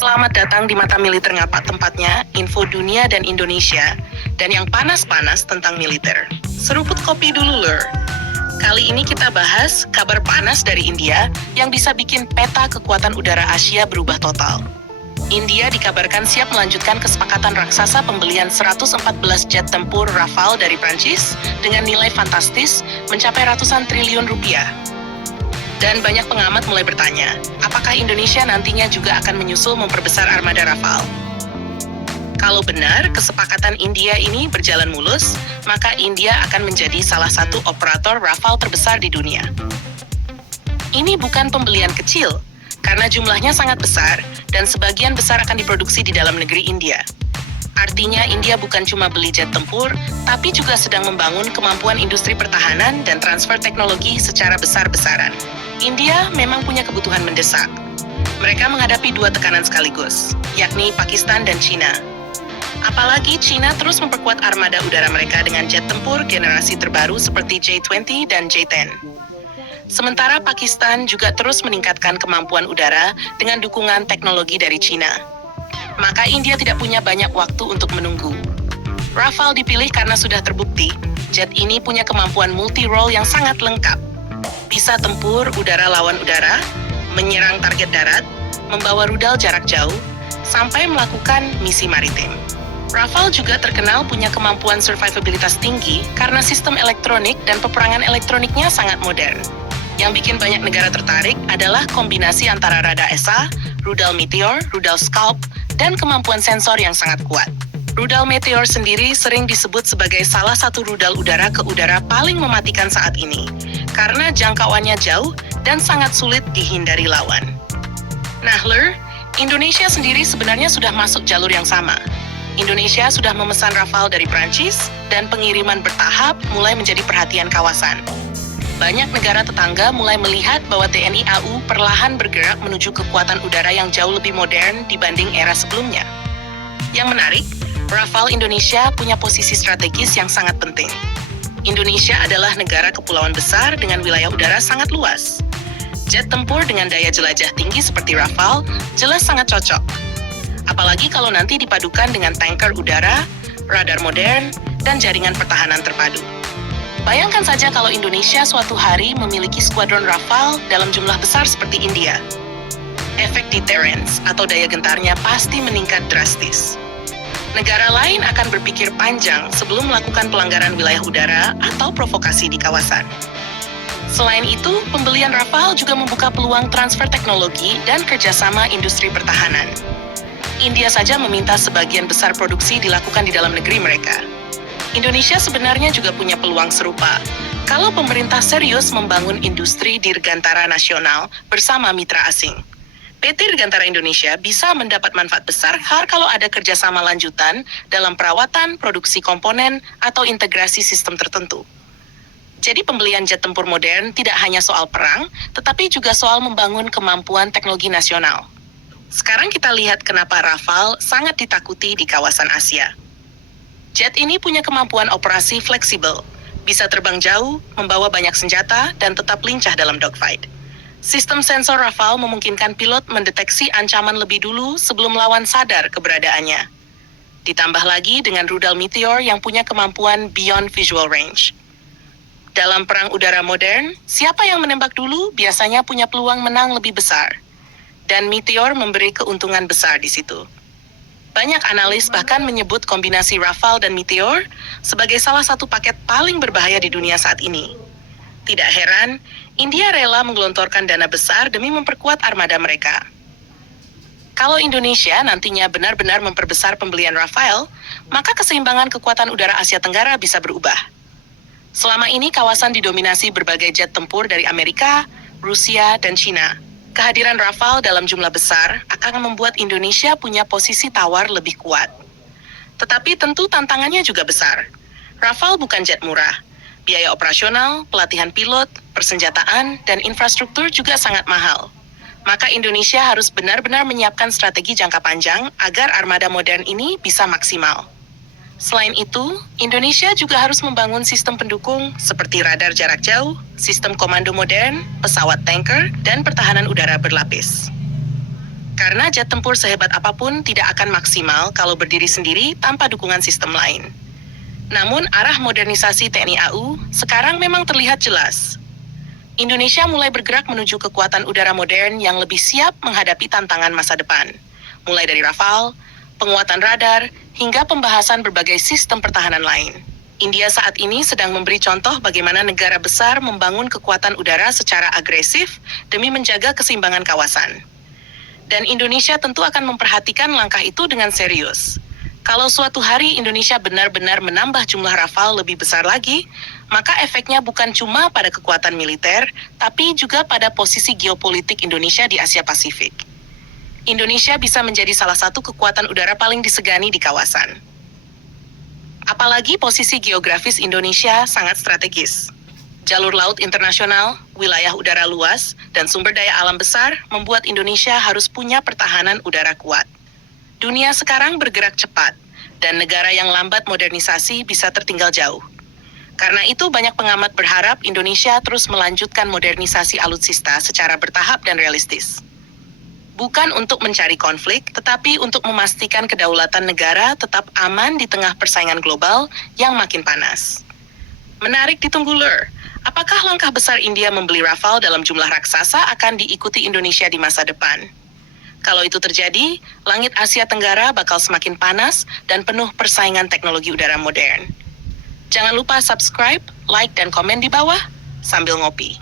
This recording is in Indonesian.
Selamat datang di Mata Militer Ngapa, tempatnya info dunia dan Indonesia, dan yang panas-panas tentang militer. Seruput kopi dulu, lur. Kali ini kita bahas kabar panas dari India yang bisa bikin peta kekuatan udara Asia berubah total. India dikabarkan siap melanjutkan kesepakatan raksasa pembelian 114 jet tempur Rafale dari Prancis dengan nilai fantastis mencapai ratusan triliun rupiah. Dan banyak pengamat mulai bertanya, apakah Indonesia nantinya juga akan menyusul memperbesar armada Rafale? Kalau benar kesepakatan India ini berjalan mulus, maka India akan menjadi salah satu operator Rafale terbesar di dunia. Ini bukan pembelian kecil, karena jumlahnya sangat besar dan sebagian besar akan diproduksi di dalam negeri India. Artinya India bukan cuma beli jet tempur, tapi juga sedang membangun kemampuan industri pertahanan dan transfer teknologi secara besar-besaran. India memang punya kebutuhan mendesak. Mereka menghadapi dua tekanan sekaligus, yakni Pakistan dan China. Apalagi China terus memperkuat armada udara mereka dengan jet tempur generasi terbaru seperti J-20 dan J-10. Sementara Pakistan juga terus meningkatkan kemampuan udara dengan dukungan teknologi dari China. Maka India tidak punya banyak waktu untuk menunggu. Rafale dipilih karena sudah terbukti, jet ini punya kemampuan multi-role yang sangat lengkap. Bisa tempur udara lawan udara, menyerang target darat, membawa rudal jarak jauh, sampai melakukan misi maritim. Rafale juga terkenal punya kemampuan survivabilitas tinggi karena sistem elektronik dan peperangan elektroniknya sangat modern. Yang bikin banyak negara tertarik adalah kombinasi antara radar ESA, rudal Meteor, rudal Scalp, dan kemampuan sensor yang sangat kuat. Rudal Meteor sendiri sering disebut sebagai salah satu rudal udara ke udara paling mematikan saat ini, karena jangkauannya jauh dan sangat sulit dihindari lawan. Nah, lur, Indonesia sendiri sebenarnya sudah masuk jalur yang sama. Indonesia sudah memesan Rafale dari Prancis, dan pengiriman bertahap mulai menjadi perhatian kawasan. Banyak negara tetangga mulai melihat bahwa TNI AU perlahan bergerak menuju kekuatan udara yang jauh lebih modern dibanding era sebelumnya. Yang menarik, Rafale Indonesia punya posisi strategis yang sangat penting. Indonesia adalah negara kepulauan besar dengan wilayah udara sangat luas. Jet tempur dengan daya jelajah tinggi seperti Rafale jelas sangat cocok. Apalagi kalau nanti dipadukan dengan tanker udara, radar modern, dan jaringan pertahanan terpadu. Bayangkan saja kalau Indonesia suatu hari memiliki skuadron Rafale dalam jumlah besar seperti India. Efek deterrence atau daya gentarnya pasti meningkat drastis. Negara lain akan berpikir panjang sebelum melakukan pelanggaran wilayah udara atau provokasi di kawasan. Selain itu, pembelian Rafale juga membuka peluang transfer teknologi dan kerjasama industri pertahanan. India saja meminta sebagian besar produksi dilakukan di dalam negeri mereka. Indonesia sebenarnya juga punya peluang serupa. Kalau pemerintah serius membangun industri dirgantara nasional bersama mitra asing. PT Dirgantara Indonesia bisa mendapat manfaat besar kalau ada kerjasama lanjutan dalam perawatan, produksi komponen, atau integrasi sistem tertentu. Jadi pembelian jet tempur modern tidak hanya soal perang, tetapi juga soal membangun kemampuan teknologi nasional. Sekarang kita lihat kenapa Rafale sangat ditakuti di kawasan Asia. Jet ini punya kemampuan operasi fleksibel, bisa terbang jauh, membawa banyak senjata, dan tetap lincah dalam dogfight. Sistem sensor Rafale memungkinkan pilot mendeteksi ancaman lebih dulu sebelum lawan sadar keberadaannya. Ditambah lagi dengan rudal Meteor yang punya kemampuan beyond visual range. Dalam perang udara modern, siapa yang menembak dulu biasanya punya peluang menang lebih besar. Dan Meteor memberi keuntungan besar di situ. Banyak analis bahkan menyebut kombinasi Rafale dan Meteor sebagai salah satu paket paling berbahaya di dunia saat ini. Tidak heran, India rela menggelontorkan dana besar demi memperkuat armada mereka. Kalau Indonesia nantinya benar-benar memperbesar pembelian Rafale, maka keseimbangan kekuatan udara Asia Tenggara bisa berubah. Selama ini kawasan didominasi berbagai jet tempur dari Amerika, Rusia, dan China. Kehadiran Rafale dalam jumlah besar akan membuat Indonesia punya posisi tawar lebih kuat. Tetapi tentu tantangannya juga besar. Rafale bukan jet murah. Biaya operasional, pelatihan pilot, persenjataan, dan infrastruktur juga sangat mahal. Maka Indonesia harus benar-benar menyiapkan strategi jangka panjang agar armada modern ini bisa maksimal. Selain itu, Indonesia juga harus membangun sistem pendukung seperti radar jarak jauh, sistem komando modern, pesawat tanker, dan pertahanan udara berlapis. Karena jet tempur sehebat apapun tidak akan maksimal kalau berdiri sendiri tanpa dukungan sistem lain. Namun arah modernisasi TNI AU sekarang memang terlihat jelas. Indonesia mulai bergerak menuju kekuatan udara modern yang lebih siap menghadapi tantangan masa depan. Mulai dari Rafale, penguatan radar, hingga pembahasan berbagai sistem pertahanan lain. India saat ini sedang memberi contoh bagaimana negara besar membangun kekuatan udara secara agresif demi menjaga keseimbangan kawasan. Dan Indonesia tentu akan memperhatikan langkah itu dengan serius. Kalau suatu hari Indonesia benar-benar menambah jumlah Rafale lebih besar lagi, maka efeknya bukan cuma pada kekuatan militer, tapi juga pada posisi geopolitik Indonesia di Asia Pasifik. Indonesia bisa menjadi salah satu kekuatan udara paling disegani di kawasan. Apalagi posisi geografis Indonesia sangat strategis. Jalur laut internasional, wilayah udara luas, dan sumber daya alam besar membuat Indonesia harus punya pertahanan udara kuat. Dunia sekarang bergerak cepat, dan negara yang lambat modernisasi bisa tertinggal jauh. Karena itu banyak pengamat berharap Indonesia terus melanjutkan modernisasi alutsista secara bertahap dan realistis. Bukan untuk mencari konflik, tetapi untuk memastikan kedaulatan negara tetap aman di tengah persaingan global yang makin panas. Menarik ditunggu Lur. Apakah langkah besar India membeli Rafale dalam jumlah raksasa akan diikuti Indonesia di masa depan? Kalau itu terjadi, langit Asia Tenggara bakal semakin panas dan penuh persaingan teknologi udara modern. Jangan lupa subscribe, like, dan komen di bawah sambil ngopi.